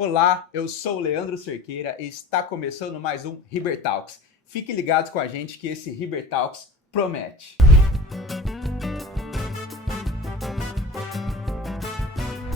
Olá, eu sou o Leandro Cerqueira e está começando mais um Riber Talks. Fique ligados com a gente que esse Riber Talks promete.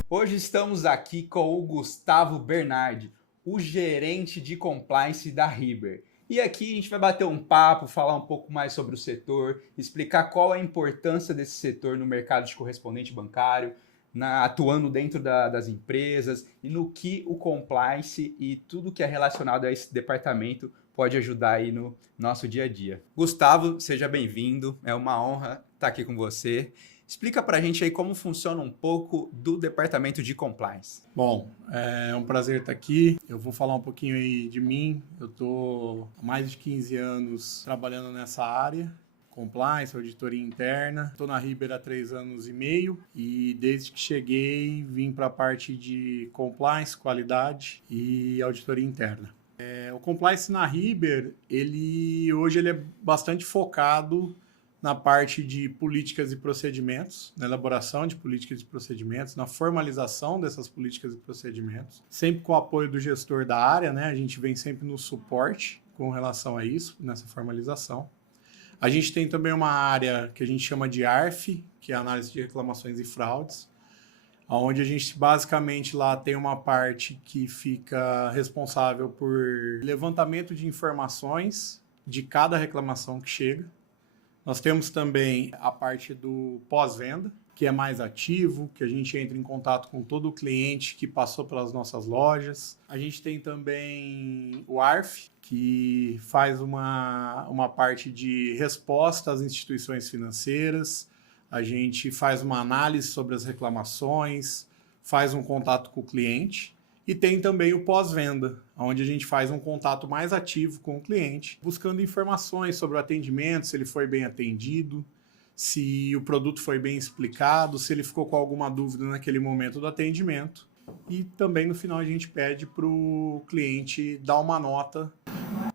Hoje estamos aqui com o Gustavo Bernardi, o gerente de compliance da Riber. E aqui a gente vai bater um papo, falar um pouco mais sobre o setor, explicar qual é a importância desse setor no mercado de correspondente bancário, atuando dentro das empresas e no que o compliance e tudo que é relacionado a esse departamento pode ajudar aí no nosso dia a dia. Gustavo, seja bem-vindo, é uma honra estar aqui com você. Explica pra gente aí como funciona um pouco do departamento de compliance. Bom, é um prazer estar aqui. Eu vou falar um pouquinho aí de mim. Eu estou há mais de 15 anos trabalhando nessa área, compliance, auditoria interna. Estou na Riber há 3 anos e meio e desde que cheguei vim para a parte de compliance, qualidade e auditoria interna. O compliance na Riber, hoje ele é bastante focado na parte de políticas e procedimentos, na elaboração de políticas e procedimentos, na formalização dessas políticas e procedimentos, sempre com o apoio do gestor da área, né? A gente vem sempre no suporte com relação a isso, nessa formalização. A gente tem também uma área que a gente chama de ARF, que é a análise de reclamações e fraudes, onde a gente basicamente lá tem uma parte que fica responsável por levantamento de informações de cada reclamação que chega. Nós temos também a parte do pós-venda, que é mais ativo, que a gente entra em contato com todo o cliente que passou pelas nossas lojas. A gente tem também o ARF, que faz uma parte de resposta às instituições financeiras. A gente faz uma análise sobre as reclamações, faz um contato com o cliente. E tem também o pós-venda, onde a gente faz um contato mais ativo com o cliente, buscando informações sobre o atendimento, se ele foi bem atendido, se o produto foi bem explicado, se ele ficou com alguma dúvida naquele momento do atendimento. E também no final a gente pede para o cliente dar uma nota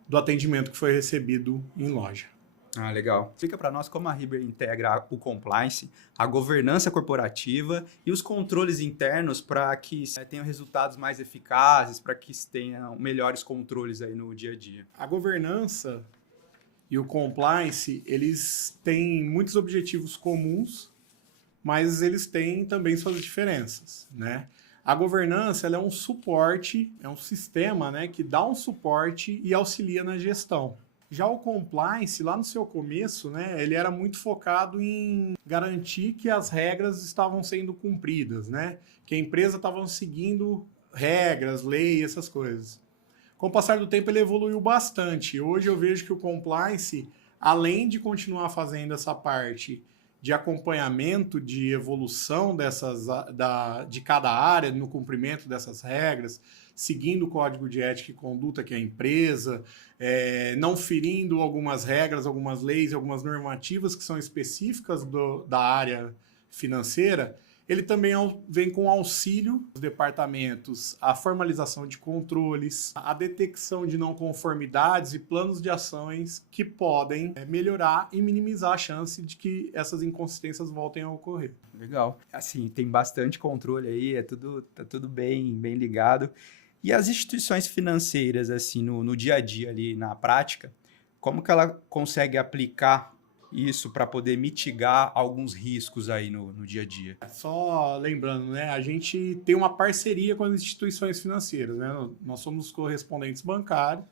do atendimento que foi recebido em loja. Ah, legal. Explica para nós como a Riber integra o compliance, a governança corporativa e os controles internos para que tenham resultados mais eficazes, para que se tenham melhores controles aí no dia a dia. A governança e o compliance, eles têm muitos objetivos comuns, mas eles têm também suas diferenças, né? A governança ela é um suporte, é um sistema, né, que dá um suporte e auxilia na gestão. Já o compliance, lá no seu começo, né, ele era muito focado em garantir que as regras estavam sendo cumpridas, né? Que a empresa estava seguindo regras, leis, essas coisas. Com o passar do tempo, ele evoluiu bastante. Hoje eu vejo que o compliance, além de continuar fazendo essa parte de acompanhamento, de evolução de cada área, no cumprimento dessas regras, seguindo o código de ética e conduta que é a empresa, não ferindo algumas regras, algumas leis, algumas normativas que são específicas da área financeira, ele também vem com auxílio dos departamentos, a formalização de controles, a detecção de não conformidades e planos de ações que podem melhorar e minimizar a chance de que essas inconsistências voltem a ocorrer. Legal. Assim, tem bastante controle aí, tá tudo bem ligado. E as instituições financeiras, assim, no dia a dia ali, na prática, como que ela consegue aplicar isso para poder mitigar alguns riscos aí no dia a dia? Só lembrando, né, a gente tem uma parceria com as instituições financeiras, né? Nós somos correspondentes bancários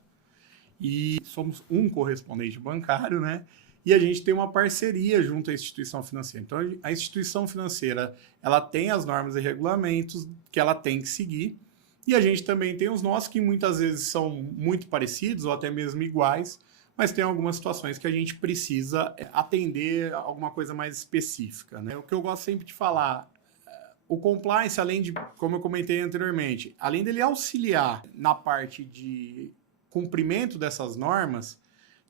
e somos um correspondente bancário, né? E a gente tem uma parceria junto à instituição financeira. Então, a instituição financeira, ela tem as normas e regulamentos que ela tem que seguir. E a gente também tem os nossos que muitas vezes são muito parecidos ou até mesmo iguais, mas tem algumas situações que a gente precisa atender a alguma coisa mais específica, né? O que eu gosto sempre de falar, o compliance, além de, como eu comentei anteriormente, além dele auxiliar na parte de cumprimento dessas normas,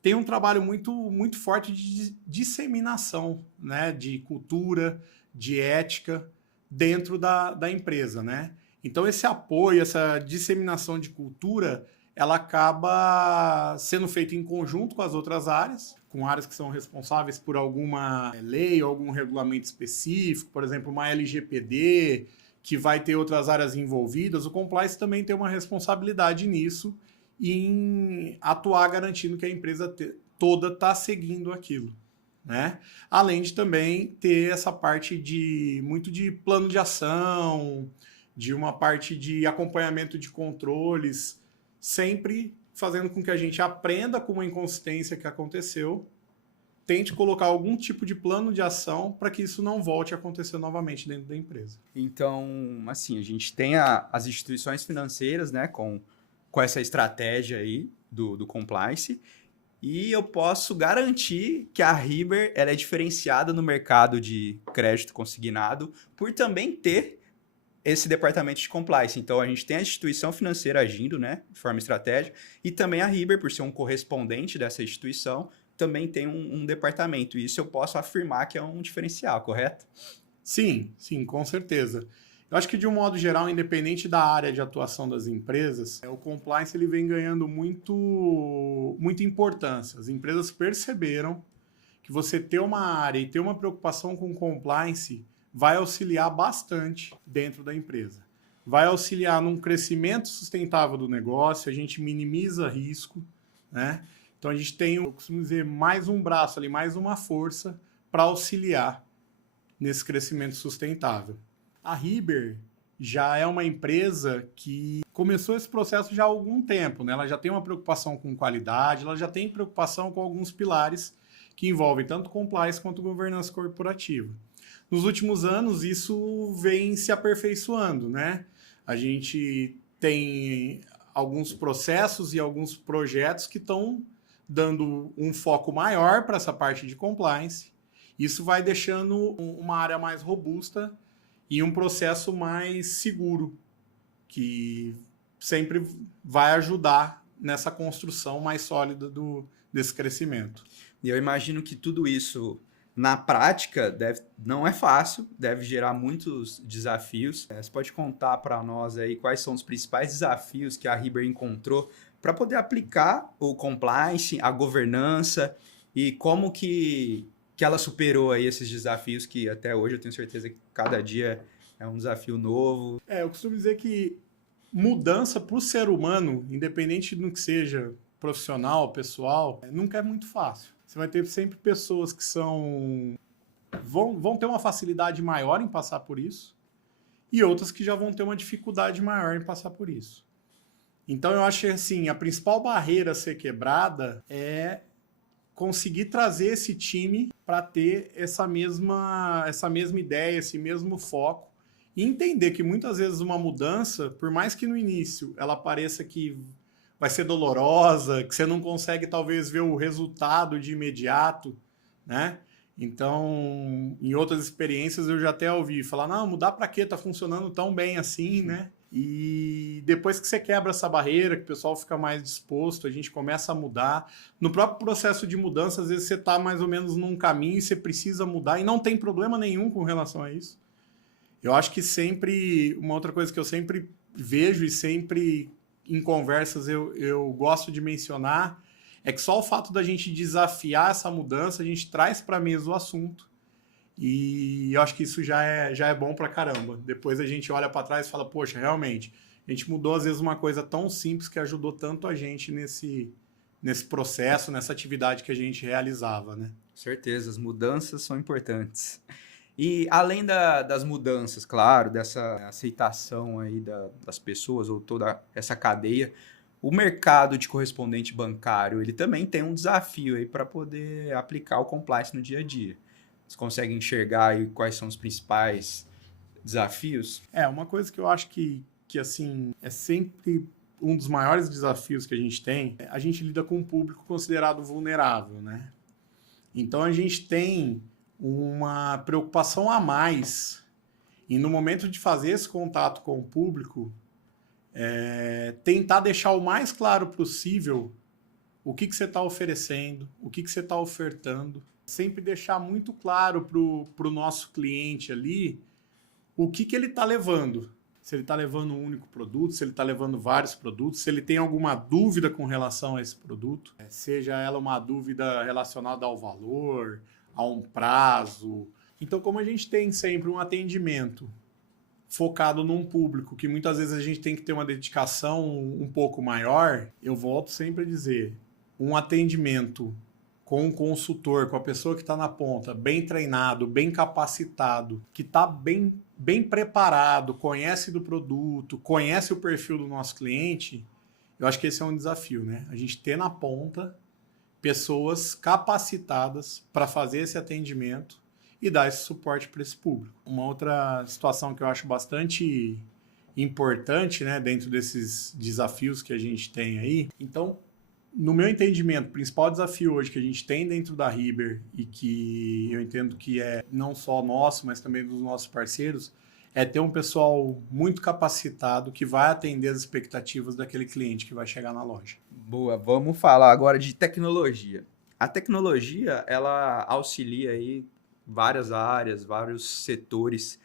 tem um trabalho muito forte de disseminação, né? De cultura, de ética dentro da empresa, né? Então, esse apoio, essa disseminação de cultura, ela acaba sendo feita em conjunto com as outras áreas, com áreas que são responsáveis por alguma lei ou algum regulamento específico, por exemplo, uma LGPD, que vai ter outras áreas envolvidas, o compliance também tem uma responsabilidade nisso em atuar garantindo que a empresa toda está seguindo aquilo, né? Além de também ter essa parte muito de plano de ação, de uma parte de acompanhamento de controles, sempre fazendo com que a gente aprenda com uma inconsistência que aconteceu, tente colocar algum tipo de plano de ação para que isso não volte a acontecer novamente dentro da empresa. Então, assim, a gente tem as instituições financeiras, né, com essa estratégia aí do compliance, e eu posso garantir que a Riber ela é diferenciada no mercado de crédito consignado por também ter esse departamento de compliance. Então, a gente tem a instituição financeira agindo, né, de forma estratégica, e também a Riber, por ser um correspondente dessa instituição, também tem um departamento. E isso eu posso afirmar que é um diferencial, correto? Sim, com certeza. Eu acho que, de um modo geral, independente da área de atuação das empresas, o compliance ele vem ganhando muita importância. As empresas perceberam que você ter uma área e ter uma preocupação com compliance vai auxiliar bastante dentro da empresa. Vai auxiliar num crescimento sustentável do negócio, a gente minimiza risco, né? Então a gente tem, eu costumo dizer, mais um braço ali, mais uma força para auxiliar nesse crescimento sustentável. A Riber já é uma empresa que começou esse processo já há algum tempo, né? Ela já tem uma preocupação com qualidade, ela já tem preocupação com alguns pilares que envolvem tanto compliance quanto governança corporativa. Nos últimos anos, isso vem se aperfeiçoando, né? A gente tem alguns processos e alguns projetos que estão dando um foco maior para essa parte de compliance. Isso vai deixando uma área mais robusta e um processo mais seguro, que sempre vai ajudar nessa construção mais sólida desse crescimento. E eu imagino que tudo isso, na prática, não é fácil, deve gerar muitos desafios. Você pode contar para nós aí quais são os principais desafios que a Riber encontrou para poder aplicar o compliance, a governança e como que ela superou aí esses desafios que até hoje eu tenho certeza que cada dia é um desafio novo. Eu costumo dizer que mudança para o ser humano, independente do que seja profissional, pessoal, nunca é muito fácil. Você vai ter sempre pessoas que vão ter uma facilidade maior em passar por isso e outras que já vão ter uma dificuldade maior em passar por isso. Então eu acho que assim, a principal barreira a ser quebrada é conseguir trazer esse time para ter essa mesma ideia, esse mesmo foco e entender que muitas vezes uma mudança, por mais que no início ela pareça que vai ser dolorosa, que você não consegue talvez ver o resultado de imediato, né? Então, em outras experiências eu já até ouvi falar, não, mudar para quê? Tá funcionando tão bem assim, né? E depois que você quebra essa barreira, que o pessoal fica mais disposto, a gente começa a mudar. No próprio processo de mudança, às vezes você está mais ou menos num caminho e você precisa mudar e não tem problema nenhum com relação a isso. Eu acho que sempre, uma outra coisa que eu sempre vejo e sempre em conversas eu gosto de mencionar é que só o fato da gente desafiar essa mudança, a gente traz para a mesa o assunto. E eu acho que isso já é bom pra caramba. Depois a gente olha para trás e fala, poxa, realmente, a gente mudou às vezes uma coisa tão simples que ajudou tanto a gente nesse processo, nessa atividade que a gente realizava, né? Certeza, as mudanças são importantes. E além das mudanças, claro, dessa aceitação aí das pessoas ou toda essa cadeia, o mercado de correspondente bancário, ele também tem um desafio aí para poder aplicar o compliance no dia a dia. Você consegue enxergar aí quais são os principais desafios? Uma coisa que eu acho que assim, é sempre um dos maiores desafios que a gente tem, a gente lida com um público considerado vulnerável, né? Então a gente tem uma preocupação a mais e no momento de fazer esse contato com o público, tentar deixar o mais claro possível o que você está oferecendo, o que você está ofertando. Sempre deixar muito claro para o nosso cliente ali o que ele está levando. Se ele está levando um único produto, se ele está levando vários produtos, se ele tem alguma dúvida com relação a esse produto, seja ela uma dúvida relacionada ao valor, a um prazo. Então, como a gente tem sempre um atendimento focado num público que muitas vezes a gente tem que ter uma dedicação um pouco maior, eu volto sempre a dizer, um atendimento com um consultor, com a pessoa que está na ponta, bem treinado, bem capacitado, que está bem preparado, conhece do produto, conhece o perfil do nosso cliente, eu acho que esse é um desafio, né? A gente ter na ponta pessoas capacitadas para fazer esse atendimento e dar esse suporte para esse público. Uma outra situação que eu acho bastante importante, né, dentro desses desafios que a gente tem aí. Então, no meu entendimento, o principal desafio hoje que a gente tem dentro da Hiber e que eu entendo que é não só nosso, mas também dos nossos parceiros, é ter um pessoal muito capacitado que vai atender as expectativas daquele cliente que vai chegar na loja. Boa, vamos falar agora de tecnologia. A tecnologia, ela auxilia aí várias áreas, vários setores.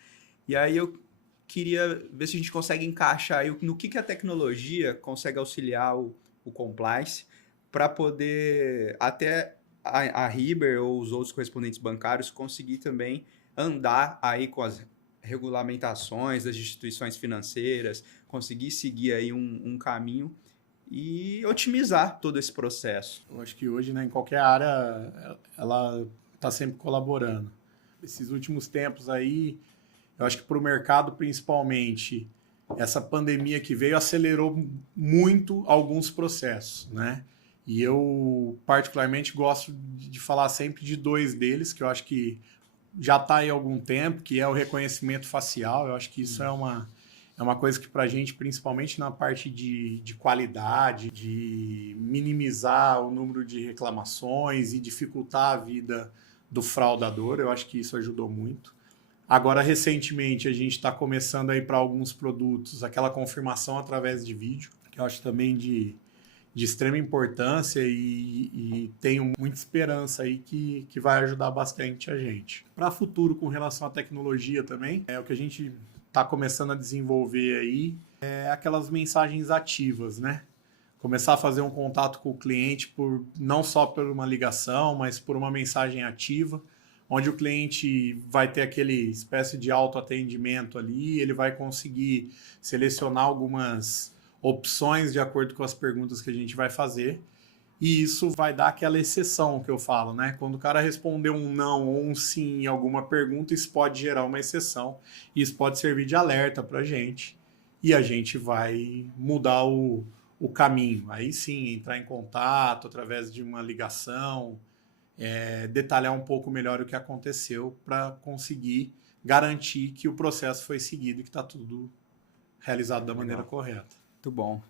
E aí eu queria ver se a gente consegue encaixar aí no que a tecnologia consegue auxiliar o compliance para poder até a Riber ou os outros correspondentes bancários conseguir também andar aí com as regulamentações das instituições financeiras, conseguir seguir aí um caminho e otimizar todo esse processo. Eu acho que hoje, né, em qualquer área, ela está sempre colaborando. Esses últimos tempos aí, eu acho que para o mercado principalmente, essa pandemia que veio acelerou muito alguns processos, né? E eu particularmente gosto de falar sempre de dois deles, que eu acho que já está aí há algum tempo, que é o reconhecimento facial. Eu acho que isso é uma coisa que para a gente, principalmente na parte de qualidade, de minimizar o número de reclamações e dificultar a vida do fraudador, eu acho que isso ajudou muito. Agora, recentemente, a gente está começando aí para alguns produtos aquela confirmação através de vídeo, que eu acho também de extrema importância e tenho muita esperança aí que vai ajudar bastante a gente. Para futuro, com relação à tecnologia também, o que a gente está começando a desenvolver aí é aquelas mensagens ativas, né? Começar a fazer um contato com o cliente não só por uma ligação, mas por uma mensagem ativa, onde o cliente vai ter aquele espécie de autoatendimento ali, ele vai conseguir selecionar algumas opções de acordo com as perguntas que a gente vai fazer, e isso vai dar aquela exceção que eu falo, né? Quando o cara responder um não ou um sim em alguma pergunta, isso pode gerar uma exceção, e isso pode servir de alerta para a gente, e a gente vai mudar o caminho. Aí sim, entrar em contato através de uma ligação, detalhar um pouco melhor o que aconteceu para conseguir garantir que o processo foi seguido e que está tudo realizado da maneira correta. Muito bom.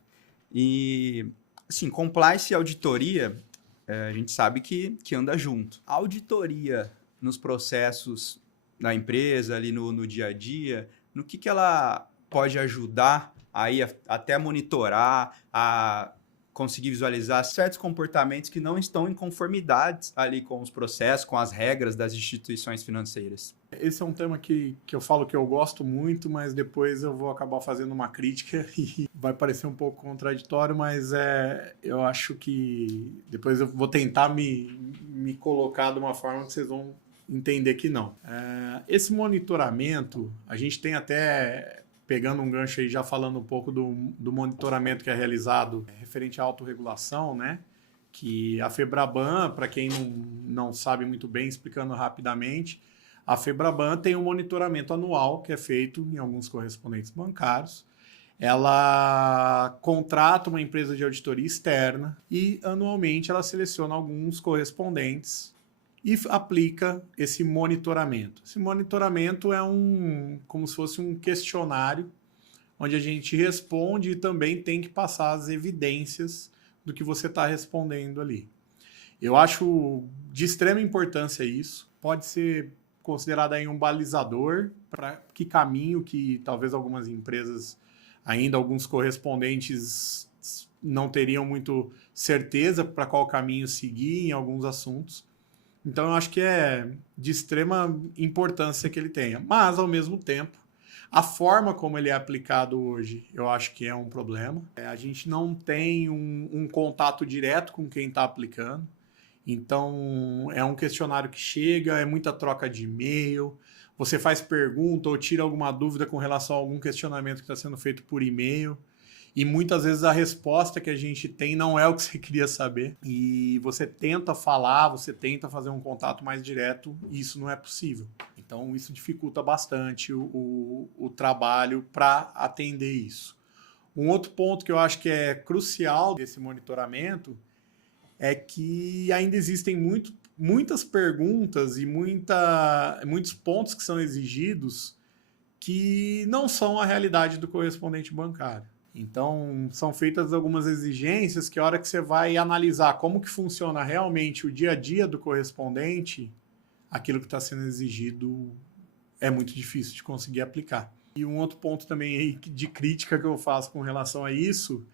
E, assim, compliance e auditoria, a gente sabe que anda junto. A auditoria nos processos da empresa, ali no dia a dia, no que ela pode ajudar aí até monitorar, a conseguir visualizar certos comportamentos que não estão em conformidade ali com os processos, com as regras das instituições financeiras. Esse é um tema que eu falo que eu gosto muito, mas depois eu vou acabar fazendo uma crítica e vai parecer um pouco contraditório, mas eu acho que depois eu vou tentar me colocar de uma forma que vocês vão entender que não. Esse monitoramento, a gente tem até, pegando um gancho aí, já falando um pouco do monitoramento que é realizado referente à autorregulação, né? Que a FEBRABAN, para quem não sabe muito bem, explicando rapidamente, a FEBRABAN tem um monitoramento anual que é feito em alguns correspondentes bancários. Ela contrata uma empresa de auditoria externa e anualmente ela seleciona alguns correspondentes e aplica esse monitoramento. Esse monitoramento é como se fosse um questionário onde a gente responde e também tem que passar as evidências do que você está respondendo ali. Eu acho de extrema importância isso. Pode ser considerado aí um balizador para que caminho que talvez algumas empresas, ainda alguns correspondentes, não teriam muito certeza para qual caminho seguir em alguns assuntos. Então, eu acho que é de extrema importância que ele tenha. Mas, ao mesmo tempo, a forma como ele é aplicado hoje, eu acho que é um problema. A gente não tem um contato direto com quem está aplicando. Então, é um questionário que chega, é muita troca de e-mail. você faz pergunta ou tira alguma dúvida com relação a algum questionamento que está sendo feito por e-mail. E muitas vezes a resposta que a gente tem não é o que você queria saber. E você tenta falar, você tenta fazer um contato mais direto e isso não é possível. Então isso dificulta bastante o trabalho para atender isso. Um outro ponto que eu acho que é crucial desse monitoramento é que ainda existem muitas perguntas e muitos pontos que são exigidos que não são a realidade do correspondente bancário. Então, são feitas algumas exigências que a hora que você vai analisar como que funciona realmente o dia a dia do correspondente, aquilo que está sendo exigido é muito difícil de conseguir aplicar. E um outro ponto também aí de crítica que eu faço com relação a isso,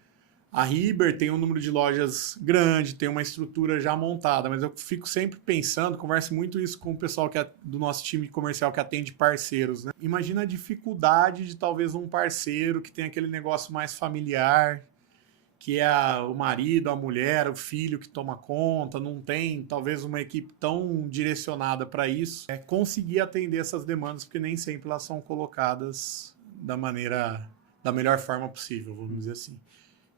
a Riber tem um número de lojas grande, tem uma estrutura já montada, mas eu fico sempre pensando, converso muito isso com o pessoal do nosso time comercial que atende parceiros, né? Imagina a dificuldade de talvez um parceiro que tem aquele negócio mais familiar, que é o marido, a mulher, o filho que toma conta, não tem talvez uma equipe tão direcionada para isso, conseguir atender essas demandas, porque nem sempre elas são colocadas da melhor forma possível, vamos dizer assim.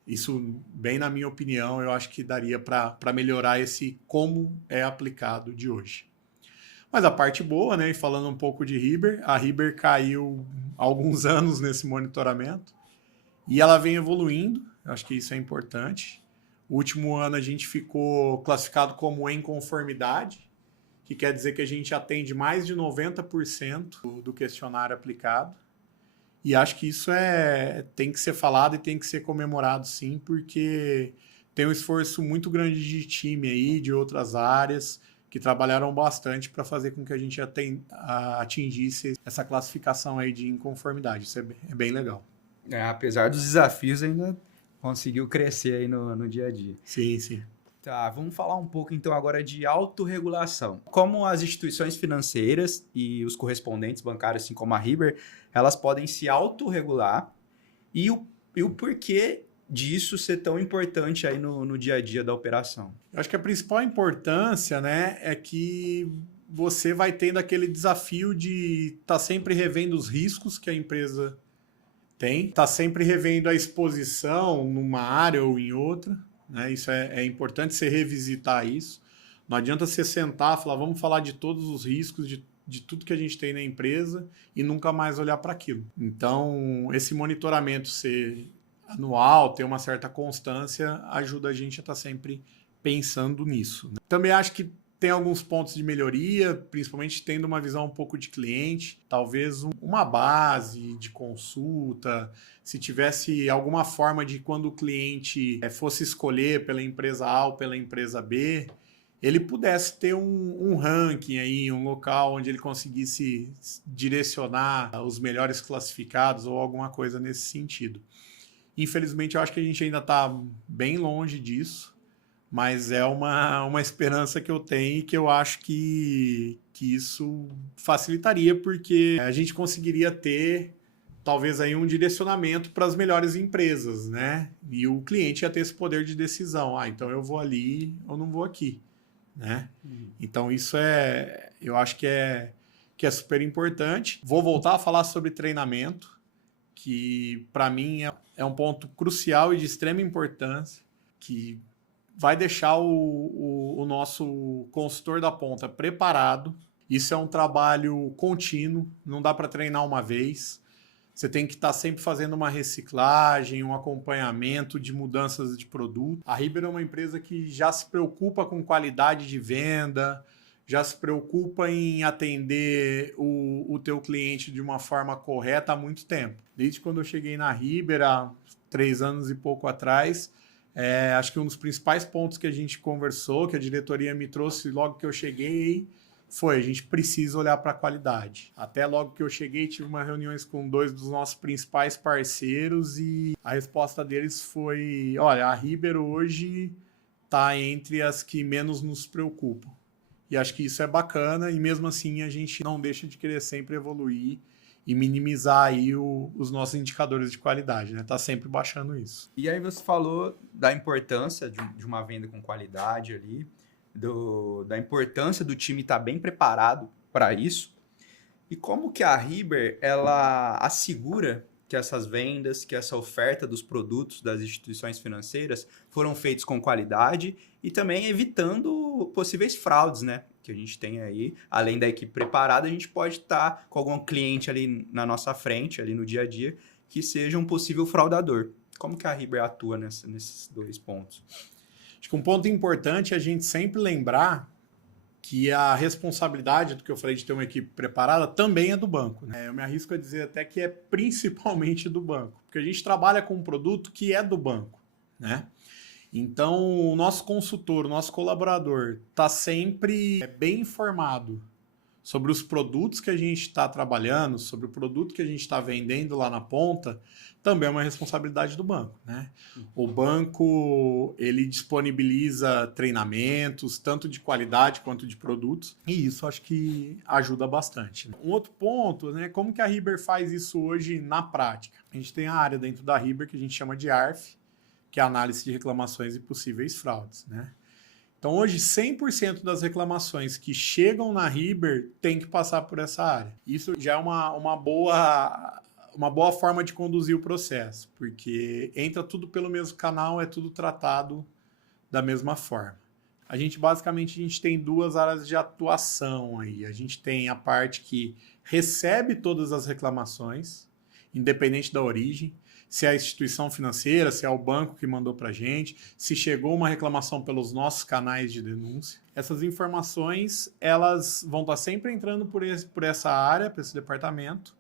Isso, bem na minha opinião, eu acho que daria para melhorar esse como é aplicado de hoje. Mas a parte boa, né, e falando um pouco de Riber, a Riber caiu há alguns anos nesse monitoramento e ela vem evoluindo, eu acho que isso é importante. O último ano a gente ficou classificado como em conformidade, que quer dizer que a gente atende mais de 90% do questionário aplicado. E acho que isso tem que ser falado e tem que ser comemorado, sim, porque tem um esforço muito grande de time aí, de outras áreas, que trabalharam bastante para fazer com que a gente atingisse essa classificação aí de inconformidade. Isso é bem legal. Apesar dos desafios, ainda conseguiu crescer aí no dia a dia. Sim, sim. Tá, vamos falar um pouco então agora de autorregulação. Como as instituições financeiras e os correspondentes bancários, assim como a Riber, elas podem se autorregular e o porquê disso ser tão importante aí no dia a dia da operação. Eu acho que a principal importância, né, é que você vai tendo aquele desafio de estar sempre revendo os riscos que a empresa tem, estar sempre revendo a exposição numa área ou em outra. Né? Isso é importante você revisitar isso. Não adianta você sentar e falar, vamos falar de todos os riscos, de tudo que a gente tem na empresa e nunca mais olhar para aquilo. Então, esse monitoramento ser anual, ter uma certa constância, ajuda a gente a estar sempre pensando nisso. Né? Também acho que tem alguns pontos de melhoria, principalmente tendo uma visão um pouco de cliente, talvez uma base de consulta, se tivesse alguma forma de quando o cliente fosse escolher pela empresa A ou pela empresa B, ele pudesse ter um ranking aí, um local onde ele conseguisse direcionar os melhores classificados ou alguma coisa nesse sentido. Infelizmente, eu acho que a gente ainda está bem longe disso, mas é uma esperança que eu tenho e que eu acho que isso facilitaria, porque a gente conseguiria ter talvez aí um direcionamento para as melhores empresas, né? E o cliente ia ter esse poder de decisão. Então eu vou ali ou não vou aqui, né? Então isso eu acho que é super importante. Vou voltar a falar sobre treinamento, que para mim é um ponto crucial e de extrema importância, que vai deixar o nosso consultor da ponta preparado. Isso é um trabalho contínuo, não dá para treinar uma vez. Você tem que estar sempre fazendo uma reciclagem, um acompanhamento de mudanças de produto. A Riber é uma empresa que já se preocupa com qualidade de venda, já se preocupa em atender o teu cliente de uma forma correta há muito tempo. Desde quando eu cheguei na Riber, há 3 anos e pouco atrás, acho que um dos principais pontos que a gente conversou, que a diretoria me trouxe logo que eu cheguei, foi: a gente precisa olhar para a qualidade. Até logo que eu cheguei, tive uma reunião com 2 dos nossos principais parceiros e a resposta deles foi: olha, a Riber hoje está entre as que menos nos preocupam. E acho que isso é bacana e mesmo assim a gente não deixa de querer sempre evoluir e minimizar aí os nossos indicadores de qualidade, né? Tá sempre baixando isso. E aí você falou da importância de uma venda com qualidade ali, da importância do time estar bem preparado para isso. E como que a Riber, ela assegura que essas vendas, que essa oferta dos produtos das instituições financeiras foram feitos com qualidade e também evitando possíveis fraudes, né? Que a gente tem aí, além da equipe preparada, a gente pode estar com algum cliente ali na nossa frente, ali no dia a dia, que seja um possível fraudador. Como que a Riber atua nesses dois pontos? Acho que um ponto importante é a gente sempre lembrar que a responsabilidade do que eu falei de ter uma equipe preparada também é do banco, né? Eu me arrisco a dizer até que é principalmente do banco, porque a gente trabalha com um produto que é do banco, né? Então, o nosso consultor, o nosso colaborador está sempre bem informado sobre os produtos que a gente está trabalhando, sobre o produto que a gente está vendendo lá na ponta, também é uma responsabilidade do banco, né? O banco, ele disponibiliza treinamentos, tanto de qualidade quanto de produtos, e isso acho que ajuda bastante, né? Um outro ponto, né? Como que a Riber faz isso hoje na prática? A gente tem a área dentro da Riber que a gente chama de ARF, que é a análise de reclamações e possíveis fraudes, né? Então, hoje, 100% das reclamações que chegam na Riber tem que passar por essa área. Isso já é uma boa forma de conduzir o processo, porque entra tudo pelo mesmo canal, é tudo tratado da mesma forma. Basicamente, a gente tem duas áreas de atuação aí. A gente tem a parte que recebe todas as reclamações, independente da origem, se é a instituição financeira, se é o banco que mandou para a gente, se chegou uma reclamação pelos nossos canais de denúncia. Essas informações, elas vão estar sempre entrando por essa área, por esse departamento.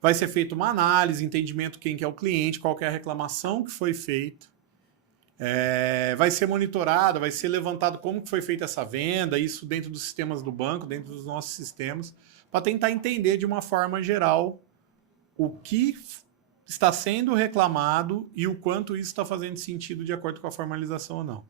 Vai ser feita uma análise, entendimento quem que é o cliente, qual que é a reclamação que foi feita. Vai ser monitorado, vai ser levantado como que foi feita essa venda, isso dentro dos sistemas do banco, dentro dos nossos sistemas, para tentar entender de uma forma geral o que está sendo reclamado e o quanto isso está fazendo sentido de acordo com a formalização ou não.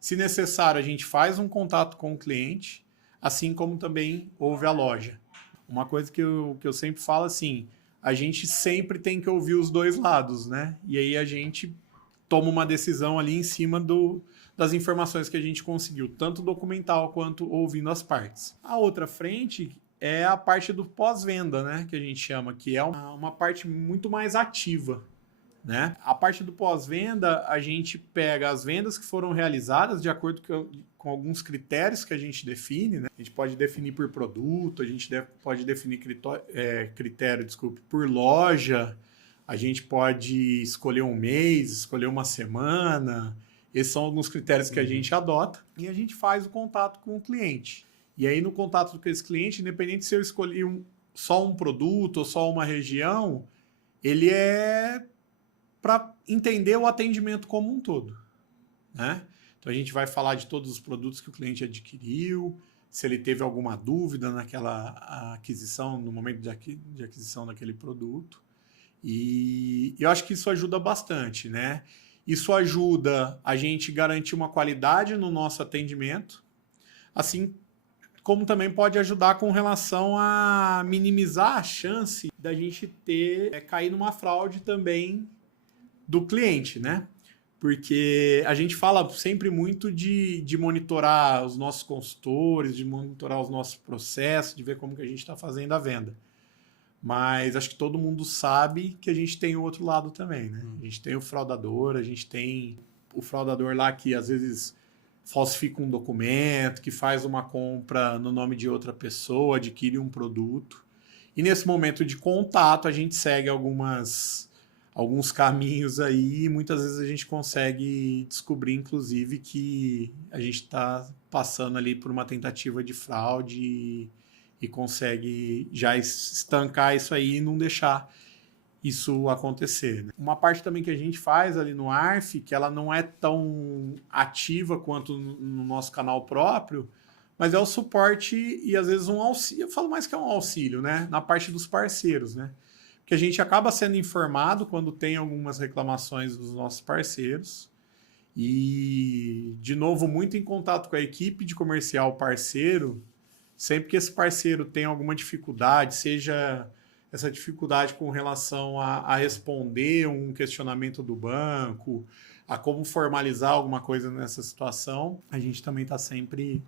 Se necessário, a gente faz um contato com o cliente, assim como também houve a loja. Uma coisa que eu sempre falo assim, a gente sempre tem que ouvir os dois lados, né? E aí a gente toma uma decisão ali em cima das informações que a gente conseguiu, tanto documental quanto ouvindo as partes. A outra frente é a parte do pós-venda, né, que a gente chama, que é uma parte muito mais ativa, né? A parte do pós-venda, a gente pega as vendas que foram realizadas de acordo com alguns critérios que a gente define, né? A gente pode definir por produto, a gente pode definir critério, por loja, a gente pode escolher um mês, escolher uma semana. Esses são alguns critérios que a gente adota e a gente faz o contato com o cliente. E aí, no contato com esse cliente, independente se eu escolhi só um produto ou só uma região, ele é para entender o atendimento como um todo, né? Então, a gente vai falar de todos os produtos que o cliente adquiriu, se ele teve alguma dúvida naquela aquisição, no momento de aquisição daquele produto. E eu acho que isso ajuda bastante, né? Isso ajuda a gente garantir uma qualidade no nosso atendimento, assim como também pode ajudar com relação a minimizar a chance da gente cair numa fraude também do cliente, né? Porque a gente fala sempre muito de monitorar os nossos consultores, de monitorar os nossos processos, de ver como que a gente está fazendo a venda. Mas acho que todo mundo sabe que a gente tem o outro lado também, né? A gente tem o fraudador, a gente tem o fraudador lá que às vezes falsifica um documento, que faz uma compra no nome de outra pessoa, adquire um produto. E nesse momento de contato, a gente segue alguns caminhos aí e muitas vezes a gente consegue descobrir, inclusive, que a gente está passando ali por uma tentativa de fraude e consegue já estancar isso aí e não deixar isso acontecer, né? Uma parte também que a gente faz ali no ARF, que ela não é tão ativa quanto no nosso canal próprio, mas é o suporte e às vezes um auxílio, eu falo mais que é um auxílio, né? Na parte dos parceiros, né? Que a gente acaba sendo informado quando tem algumas reclamações dos nossos parceiros e, de novo, muito em contato com a equipe de comercial parceiro, sempre que esse parceiro tem alguma dificuldade, seja essa dificuldade com relação a responder um questionamento do banco, a como formalizar alguma coisa nessa situação, a gente também está sempre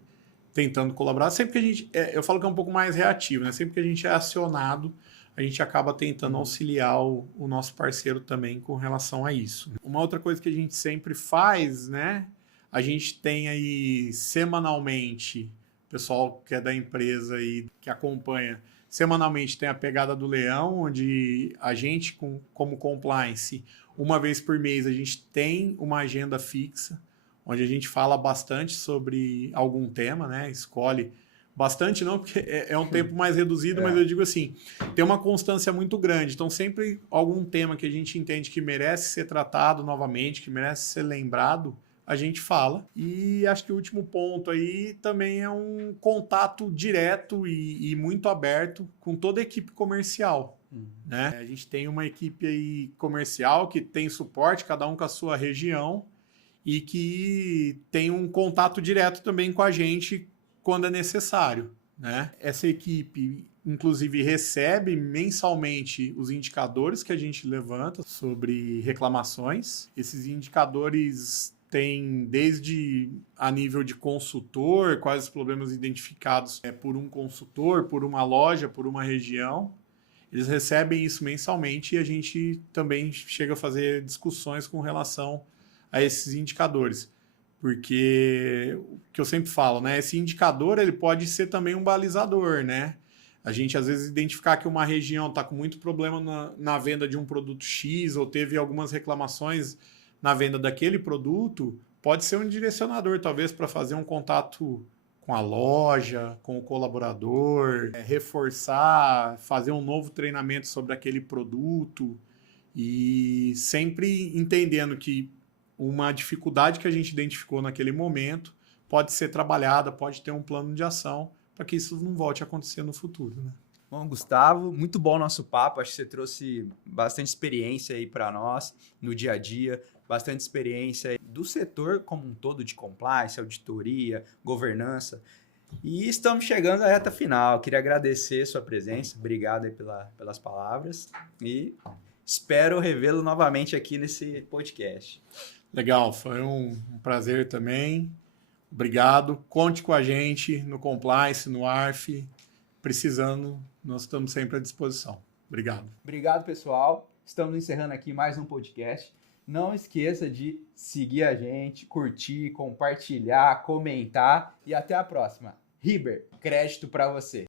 tentando colaborar. Sempre que a gente, eu falo que é um pouco mais reativo, né? Sempre que a gente é acionado, a gente acaba tentando auxiliar o nosso parceiro também com relação a isso. Uma outra coisa que a gente sempre faz, né? A gente tem aí semanalmente, o pessoal que é da empresa e que acompanha, semanalmente tem a Pegada do Leão, onde a gente, como compliance, uma vez por mês a gente tem uma agenda fixa, onde a gente fala bastante sobre algum tema, né? Escolhe bastante não, porque é um tempo mais reduzido, mas eu digo assim, tem uma constância muito grande. Então, sempre algum tema que a gente entende que merece ser tratado novamente, que merece ser lembrado, a gente fala. E acho que o último ponto aí também é um contato direto e muito aberto com toda a equipe comercial. Né? A gente tem uma equipe aí comercial que tem suporte, cada um com a sua região, e que tem um contato direto também com a gente quando é necessário, né? Essa equipe, inclusive, recebe mensalmente os indicadores que a gente levanta sobre reclamações. Esses indicadores têm desde a nível de consultor, quais os problemas identificados por um consultor, por uma loja, por uma região. Eles recebem isso mensalmente e a gente também chega a fazer discussões com relação a esses indicadores. Porque o que eu sempre falo, né? Esse indicador ele pode ser também um balizador, né? A gente às vezes identificar que uma região está com muito problema na venda de um produto X ou teve algumas reclamações na venda daquele produto, pode ser um direcionador, talvez, para fazer um contato com a loja, com o colaborador, reforçar, fazer um novo treinamento sobre aquele produto e sempre entendendo que uma dificuldade que a gente identificou naquele momento pode ser trabalhada, pode ter um plano de ação para que isso não volte a acontecer no futuro, né? Bom, Gustavo, muito bom o nosso papo. Acho que você trouxe bastante experiência aí para nós no dia a dia, bastante experiência do setor como um todo de compliance, auditoria, governança. E estamos chegando à reta final. Queria agradecer sua presença. Obrigado aí pelas palavras e espero revê-lo novamente aqui nesse podcast. Legal, foi um prazer também. Obrigado. Conte com a gente no Compliance, no ARF. Precisando, nós estamos sempre à disposição. Obrigado. Obrigado, pessoal. Estamos encerrando aqui mais um podcast. Não esqueça de seguir a gente, curtir, compartilhar, comentar e até a próxima. Riber, crédito para você.